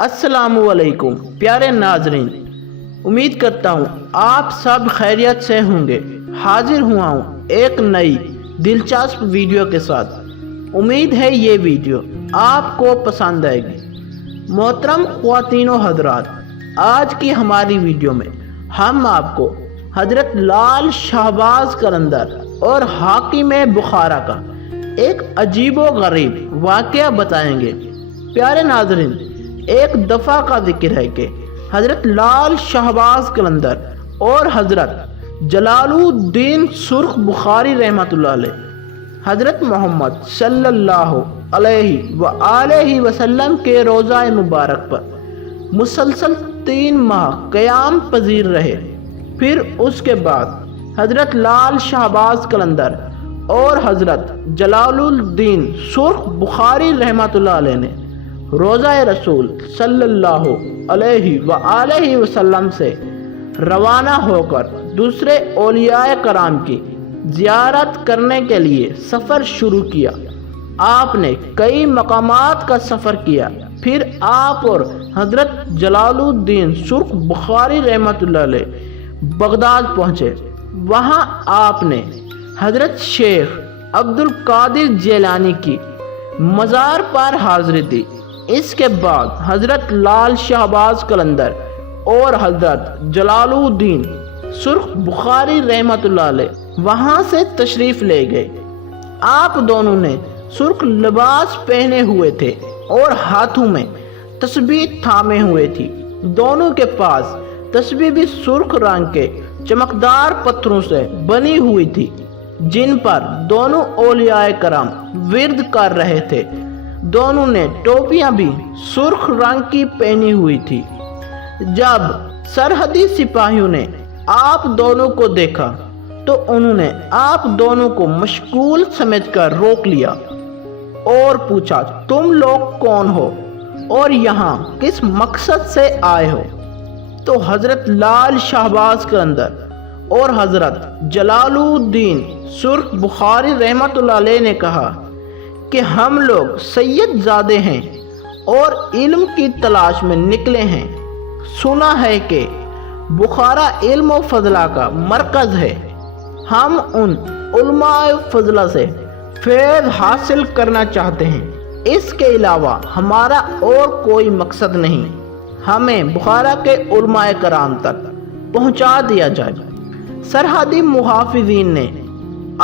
अस्सलामु अलैकुम प्यारे नाजरीन, उम्मीद करता हूँ आप सब खैरियत से होंगे। हाजिर हुआ हूँ एक नई दिलचस्प वीडियो के साथ। उम्मीद है ये वीडियो आपको पसंद आएगी। मोहतरम ख्वातीन व हजरात, आज की हमारी वीडियो में हम आपको हजरत लाल शहबाज कलंदर और हाकिम बुखारा का एक अजीबो गरीब वाक़या बताएंगे। प्यारे नाजरीन, एक दफ़ा का जिक्र है कि हजरत लाल शहबाज कलंदर और हजरत जलालुद्दीन सुर्ख बुखारी रहमतुल्लाह अलैह हजरत मोहम्मद सल्लल्लाहु अलैहि वसल्लम के रोज़ा मुबारक पर मुसलसल 3 माह क़याम पजीर रहे। फिर उसके बाद हजरत लाल शहबाज कलंदर और हजरत जलालुद्दीन सुर्ख बुखारी रहमतुल्लाह अलैह ने रोज़ा रसूल सल्लल्लाहु अलैहि वसल्लम से रवाना होकर दूसरे औलियाए कराम की ज़ियारत करने के लिए सफ़र शुरू किया। आपने कई मकामात का सफ़र किया। फिर आप और हजरत जलालुद्दीन सुर्ख बुखारी रहमतुल्लाह अलैह बगदाद पहुँचे। वहाँ आपने हजरत शेख अब्दुल कादिर जिलानी की मज़ार पर हाज़िरी दी। इसके बाद हजरत लाल शहबाज कलंदर और हजरत जलालुद्दीन सुर्ख बुखारी रहमतुल्लाह अलैह वहाँ से तशरीफ़ ले गए। आप दोनों ने सुर्ख लिबास पहने हुए थे और हाथों में तस्बीह थामे हुए थी। दोनों के पास तस्बीह भी सुर्ख रंग के चमकदार पत्थरों से बनी हुई थी, जिन पर दोनों औलियाए कराम विर्द कर रहे थे। दोनों ने टोपियां भी सुर्ख रंग की पहनी हुई थी। जब सरहदी सिपाहियों ने आप दोनों को देखा तो उन्होंने आप दोनों को मशगूल समझकर रोक लिया और पूछा, तुम लोग कौन हो और यहाँ किस मकसद से आए हो? तो हजरत लाल शहबाज कलंदर और हजरत जलालुद्दीन सुर्ख बुखारी रहमतुल्लाह अलैह ने कहा कि हम लोग सैयद ज़ादे हैं और इल्म की तलाश में निकले हैं। सुना है कि बुखारा इल्म व फजला का मरकज़ है। हम उन उलमाए फजला से फैज़ हासिल करना चाहते हैं। इसके अलावा हमारा और कोई मकसद नहीं। हमें बुखारा के उलमाए कराम तक पहुँचा दिया जाए। सरहदी मुहाफिजीन ने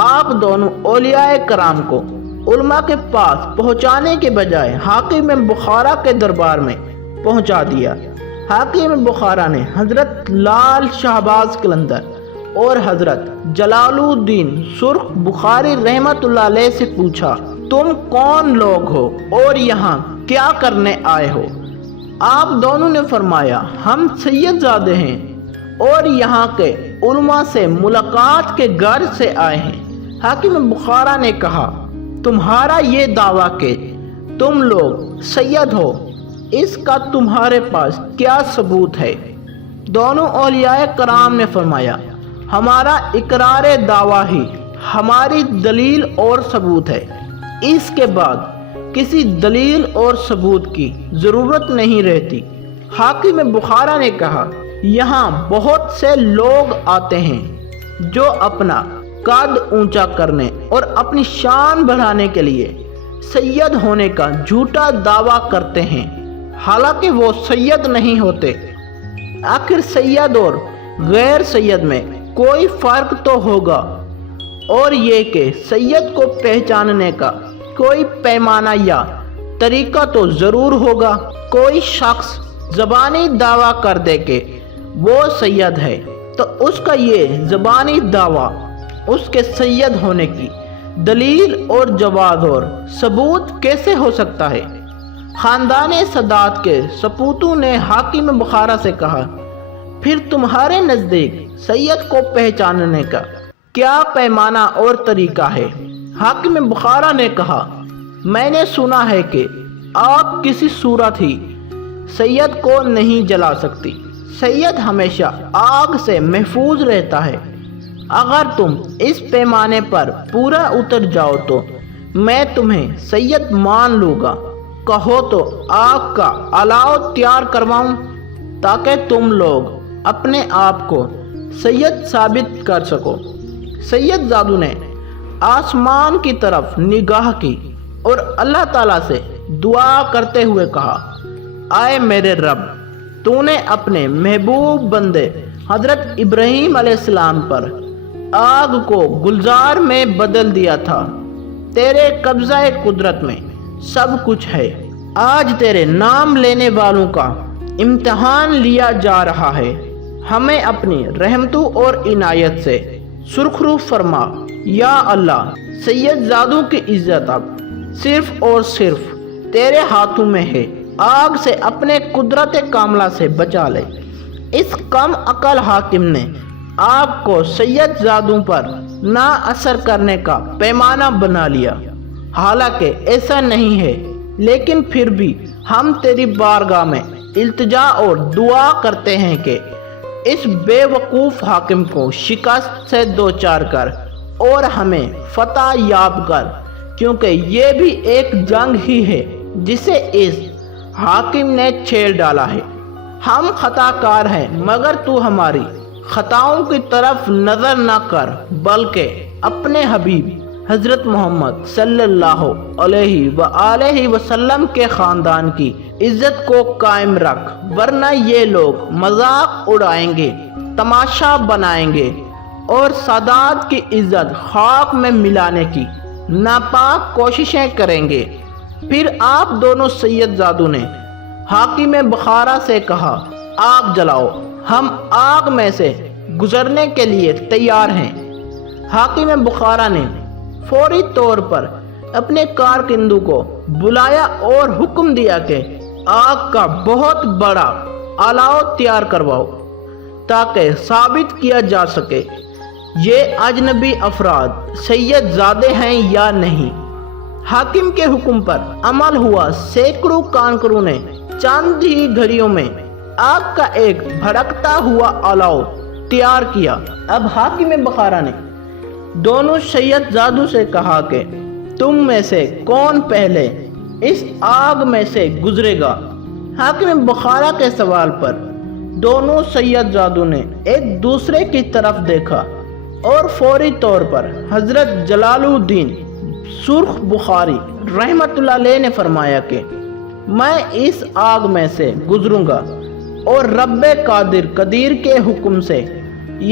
आप दोनों औलियाए कराम को उलमा के पास पहुंचाने के बजाय हाकिम बुखारा के दरबार में पहुंचा दिया। हाकिम बुखारा ने हजरत लाल शहबाज कलंदर और हजरत जलालुद्दीन सुर्ख बुखारी रहमतुल्लाह अलैह से पूछा, तुम कौन लोग हो और यहाँ क्या करने आए हो? आप दोनों ने फरमाया, हम सैयद ज़ादे हैं और यहाँ के उलमा से मुलाकात के गर्ज से आए हैं। हाकिम बुखारा ने कहा, तुम्हारा ये दावा कि तुम लोग सैयद हो, इसका तुम्हारे पास क्या सबूत है? दोनों औलियाए कराम ने फरमाया, हमारा इकरार दावा ही हमारी दलील और सबूत है। इसके बाद किसी दलील और सबूत की ज़रूरत नहीं रहती। हाकिम बुखारा ने कहा, यहाँ बहुत से लोग आते हैं जो अपना कद ऊंचा करने और अपनी शान बढ़ाने के लिए सैयद होने का झूठा दावा करते हैं, हालांकि वो सैयद नहीं होते। आखिर सैयद और गैर सैयद में कोई फ़र्क तो होगा, और ये कि सैयद को पहचानने का कोई पैमाना या तरीका तो ज़रूर होगा। कोई शख्स ज़बानी दावा कर दे कि वो सैयद है तो उसका ये ज़बानी दावा उसके सैयद होने की दलील और जवाब और सबूत कैसे हो सकता है? ख़ानदान सदात के सपूतों ने हाकिम बुखारा से कहा, फिर तुम्हारे नज़दीक सैयद को पहचानने का क्या पैमाना और तरीका है? हाकिम बुखारा ने कहा, मैंने सुना है कि आप किसी सूरत ही सैयद को नहीं जला सकती। सैयद हमेशा आग से महफूज रहता है। अगर तुम इस पैमाने पर पूरा उतर जाओ तो मैं तुम्हें सैयद मान लूँगा। کہو تو آگ کا الاؤ تیار کرواؤں تاکہ تم لوگ اپنے آپ کو سید ثابت کر سکو۔ سید زادو نے آسمان کی طرف نگاہ کی اور اللہ تعالیٰ سے دعا کرتے ہوئے کہا، آئے میرے رب، تو نے اپنے محبوب بندے حضرت ابراہیم علیہ السلام پر آگ کو گلزار میں بدل دیا تھا، تیرے قبضہ قدرت میں سب کچھ ہے۔ آج تیرے نام لینے والوں کا امتحان لیا جا رہا ہے، ہمیں اپنی رحمتوں اور عنایت سے سرخرو فرما یا اللہ۔ سید زادو کی عزت اب صرف اور صرف تیرے ہاتھوں میں ہے، آگ سے اپنے قدرت کاملہ سے بچا لے۔ اس کم عقل حاکم نے آگ کو سید زادوں پر نا اثر کرنے کا پیمانہ بنا لیا، حالانکہ ایسا نہیں ہے، لیکن پھر بھی ہم تیری بارگاہ میں التجا اور دعا کرتے ہیں کہ اس بے وقوف حاکم کو شکست سے دوچار کر اور ہمیں فتح یاب کر، کیونکہ یہ بھی ایک جنگ ہی ہے جسے اس حاکم نے چھیڑ ڈالا ہے۔ ہم خطا کار ہیں، مگر تو ہماری خطاؤں کی طرف نظر نہ کر، بلکہ اپنے حبیب حضرت محمد صلی اللہ علیہ وآلہ وسلم کے خاندان کی عزت کو قائم رکھ، ورنہ یہ لوگ مذاق اڑائیں گے، تماشا بنائیں گے اور سادات کی عزت خاک میں ملانے کی ناپاک کوششیں کریں گے۔ پھر آپ دونوں سید زادوں نے حاکم بخارا سے کہا، آگ جلاؤ، ہم آگ میں سے گزرنے کے لیے تیار ہیں۔ حاکم بخارا نے فوری طور پر اپنے کارکندوں کو بلایا اور حکم دیا کہ آگ کا بہت بڑا الاؤ تیار کرواؤ تاکہ ثابت کیا جا سکے یہ اجنبی افراد سید زادے ہیں یا نہیں۔ حاکم کے حکم پر عمل ہوا، سینکڑوں کانکروں نے چند ہی گھڑیوں میں آگ کا ایک بھڑکتا ہوا الاؤ تیار کیا۔ اب حاکم بخارا نے دونوں سید زادوں سے کہا کہ تم میں سے کون پہلے اس آگ میں سے گزرے گا؟ حاکم بخارا کے سوال پر دونوں سید زادوں نے ایک دوسرے کی طرف دیکھا اور فوری طور پر حضرت جلال الدین سرخ بخاری رحمت اللہ علیہ نے فرمایا کہ میں اس آگ میں سے گزروں گا اور رب قادر قدیر کے حکم سے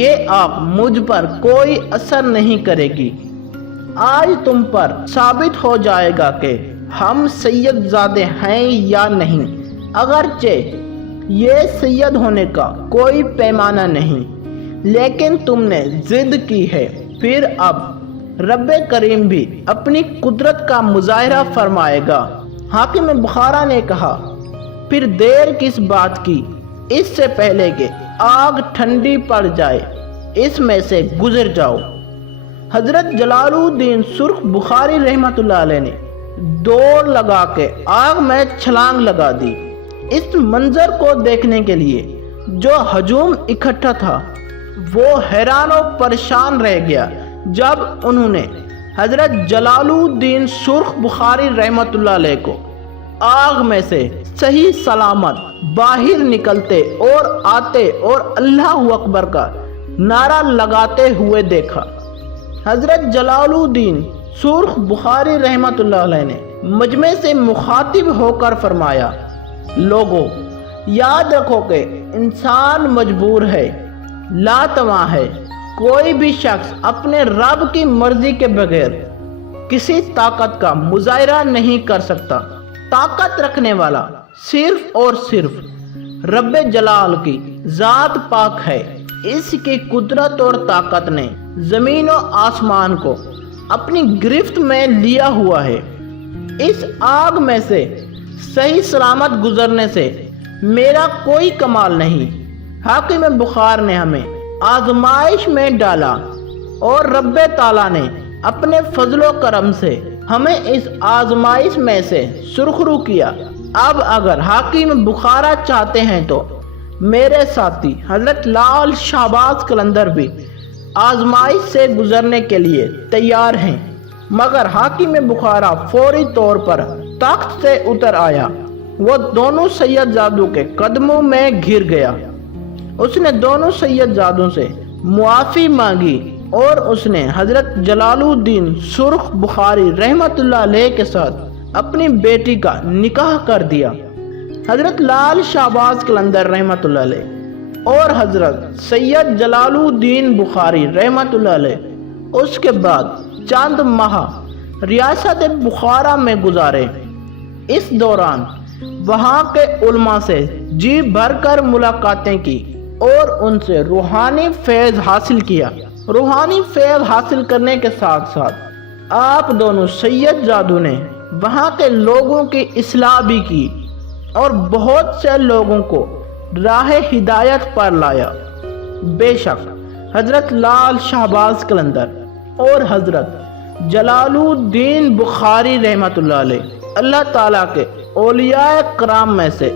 یہ آگ مجھ پر کوئی اثر نہیں کرے گی۔ آج تم پر ثابت ہو جائے گا کہ ہم سید زادے ہیں یا نہیں، اگرچہ یہ سید ہونے کا کوئی پیمانہ نہیں، لیکن تم نے ضد کی ہے۔ پھر اب رب کریم بھی اپنی قدرت کا مظاہرہ فرمائے گا۔ حاکم بخارا نے کہا، پھر دیر کس بات کی، اس سے پہلے کہ آگ ٹھنڈی پڑ جائے اس میں سے گزر جاؤ۔ حضرت جلال الدین سرخ بخاری رحمت اللہ علیہ نے دوڑ لگا کے آگ میں چھلانگ لگا دی۔ اس منظر کو دیکھنے کے لیے جو ہجوم اکٹھا تھا وہ حیران و پریشان رہ گیا۔ جب انہوں نے حضرت جلال الدین سرخ بخاری رحمت اللہ علیہ کو آگ میں سے صحیح سلامت باہر نکلتے اور آتے اور اللہ اکبر کا نعرہ لگاتے ہوئے دیکھا، حضرت جلال الدین سرخ بخاری رحمت اللہ علیہ نے مجمع سے مخاطب ہو کر فرمایا، لوگو یاد رکھو کہ انسان مجبور ہے، لاتواں ہے، کوئی بھی شخص اپنے رب کی مرضی کے بغیر کسی طاقت کا مظاہرہ نہیں کر سکتا۔ طاقت رکھنے والا صرف اور صرف رب جلال کی ذات پاک ہے۔ اس کی قدرت اور طاقت نے زمین و آسمان کو اپنی گرفت میں لیا ہوا ہے۔ اس آگ میں سے صحیح سلامت گزرنے سے میرا کوئی کمال نہیں۔ حاکم بخار نے ہمیں آزمائش میں ڈالا اور رب تعالیٰ نے اپنے فضل و کرم سے ہمیں اس آزمائش میں سے سرخرو کیا۔ اب اگر حاکم بخارا چاہتے ہیں تو میرے ساتھی حضرت لال شہباز قلندر بھی آزمائش سے گزرنے کے لیے تیار ہیں، مگر حاکم بخارا فوری طور پر तख्त से उतर आया। वो दोनों सैयदजादों के कदमों में घिर गया। उसने दोनों सैयदजादों से मुआफ़ी मांगी और उसने हजरत जलालुद्दीन सुर्ख बुखारी रहमतुल्लाह अलैह के साथ अपनी बेटी का निकाह कर दिया। हजरत लाल शाहबाज कलंदर रहमतुल्लाह अलैह और हजरत सैयद जलालुद्दीन बुखारी रहमतुल्लाह अलैह उसके बाद चंद माह रियासत बुखारा में गुजारे। इस दौरान वहाँ के उलमा से जी भरकर मुलाकातें की और उनसे रूहानी फैज़ हासिल किया। रूहानी फैज़ हासिल करने के साथ साथ आप दोनों सैयदजादों ने वहाँ के लोगों की इस्लाह भी की और बहुत से लोगों को राह हिदायत पर लाया। बेशक हजरत लाल शाहबाज कलंदर और हजरत जलालुद्दीन बुखारी रहमतुल्लाह अलैह अल्लाह ताला के औलियाए कराम में से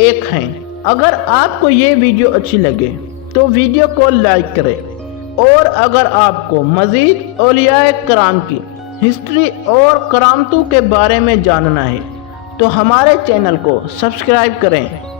एक हैं। अगर आपको ये वीडियो अच्छी लगे तो वीडियो को लाइक करें और अगर आपको मज़ीद औलियाए कराम की हिस्ट्री और करामतों के बारे में जानना है तो हमारे चैनल को सब्सक्राइब करें।